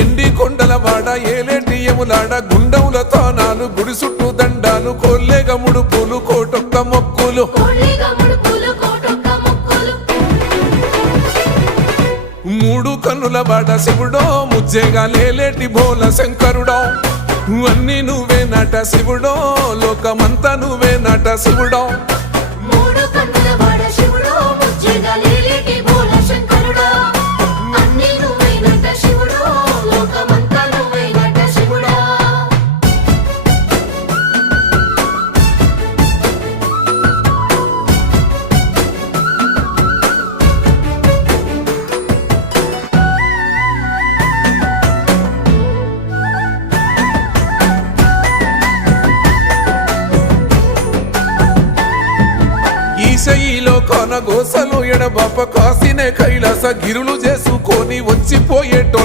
ఎండి కొండలవాడ ఏలేటి యములాడ గుండముల తానాలు గుడి చుట్టూ దండాలు కొల్లేగ ముడుపులు కోటొక్క మొక్కులు మూడు కన్నుల వాడ శివుడో ముజ్జేగా లేలేటి బోల శంకరుడో అన్ని నువ్వే నట శివుడో లోకమంతా నువ్వే నట శివుడో ఈశయిలో కొన గోసలు ఎడబాప కాసినే కైలాస గిరులు చేసుకొని వచ్చిపోయేటో